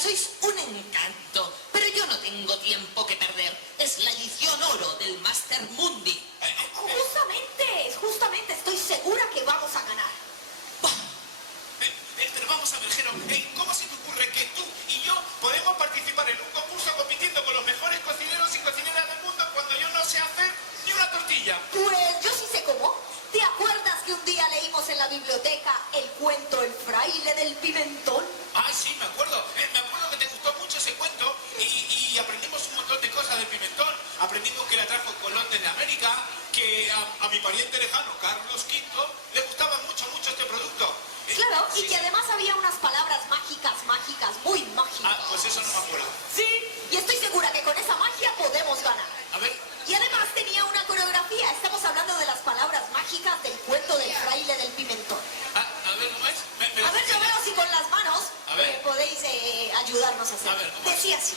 sois un encanto, pero yo no tengo tiempo que perder. Es la edición oro del Master Mundi. Justamente, estoy segura que vamos a ganar. Pero vamos a ver, Jero, ¿cómo se te ocurre que tú y yo podemos participar en un concurso compitiendo con los mejores cocineros y cocineras del mundo cuando yo no sé hacer ni una tortilla? Pues yo sí sé cómo. ¿Te acuerdas que un día leímos en la biblioteca el cuento El fraile del pimentón? Ah, sí, me acuerdo. Me acuerdo que te gustó mucho ese cuento y aprendimos un montón de cosas del pimentón. Aprendimos que la trajo Colón desde América, que a mi pariente lejano, Carlos V, le gustaba mucho este producto. Claro, sí, y que además había unas palabras mágicas, muy mágicas. Ah, pues eso no me acuerdo. Sí, y estoy segura que con esa magia podemos ganar. A ver. Y además tenía una coreografía. Estamos hablando de las palabras mágicas del cuento del fraile del pimentón. A ver, ¿cómo es? A ver, yo veo si con las manos podéis ayudarnos a hacer. A ver, ¿cómo es? Decía así: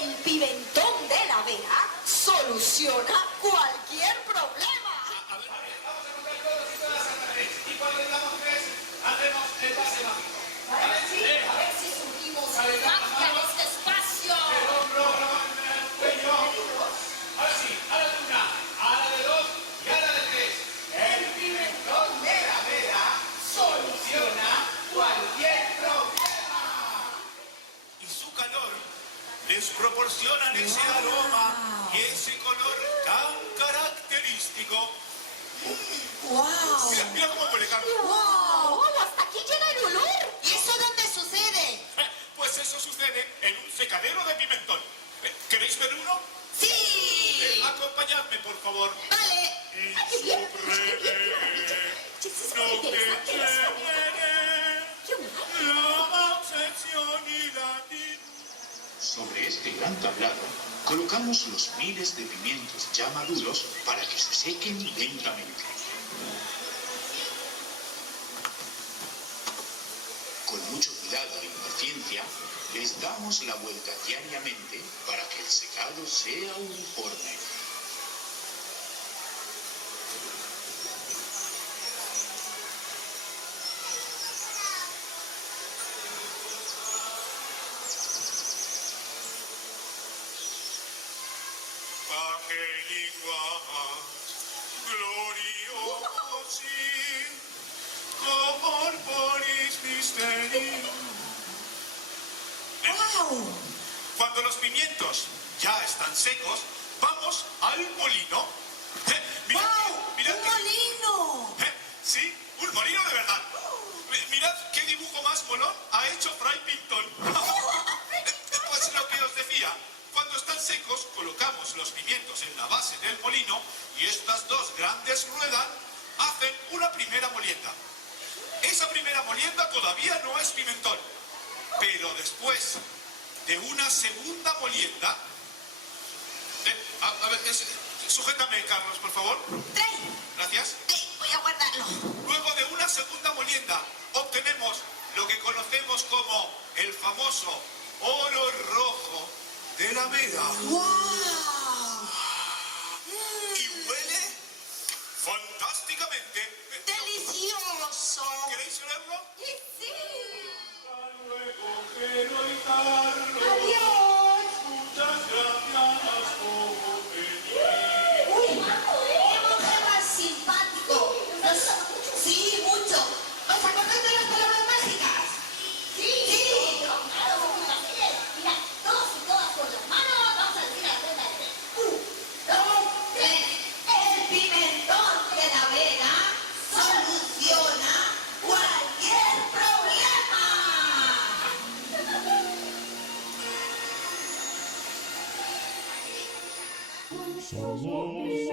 el pimentón de la Vera soluciona cualquier problema. A ver, vamos a contar todos y todas hasta 3. Y cuando digamos 3, hacemos el pase mágico. A ver si surgimos magia en este espacio. El hombro, la mano en el cuello. Ahora sí, a la de una, a la de dos y a la de 3. El pimentón de la Vera soluciona cualquier problema. Y su calor les proporcionan ese aroma y ese color tan característico. ¡Wow! Mira cómo huele, Carlos. ¡Wow! ¡Hasta aquí llega el olor! ¿Y eso dónde sucede? Pues eso sucede en un secadero de pimentón. ¿Queréis ver uno? ¡Sí! Acompañadme, por favor. Vale. Y ¡Ay, qué bien! sobre Sí, sí, no te interesante eso. muere ¡Qué guay! la obsesión y la Sobre este gran tablado colocamos los miles de pimientos ya maduros para que se sequen lentamente. Con mucho cuidado y paciencia les damos la vuelta diariamente para que el secado sea uniforme. ¡Wow! Cuando los pimientos ya están secos, vamos al molino. Mirad, ¡Wow! mirad ¡Un que- molino! Sí, un molino de verdad. Mirad qué dibujo más molón ha hecho Fray Pintón. Pues lo que os decía, cuando están secos colocamos los pimientos en la base del molino y estas dos grandes ruedas hacen una primera molienda. Esa primera molienda todavía no es pimentón, pero después de una segunda molienda... a ver, sujétame, Carlos, por favor. Gracias. Voy a guardarlo. Luego de una segunda molienda obtenemos lo que conocemos como el famoso oro rojo de la Vera. ¡Wow! Y huele fantásticamente. ¡Delicioso! ¿Queréis olerlo? ¡Sí! Adiós. Muchas gracias por venir. ¡Uy! ¡Qué mujer más simpático! Sí, mucho. ¿Os acordáis de las palabras mágicas? ¡Sí! ¡Claro! Mira, todos y todas con las manos vamos a decir la cuenta de 3. 1, 2, 3. El pimentón de la Vera soluciona cualquier problema. Somos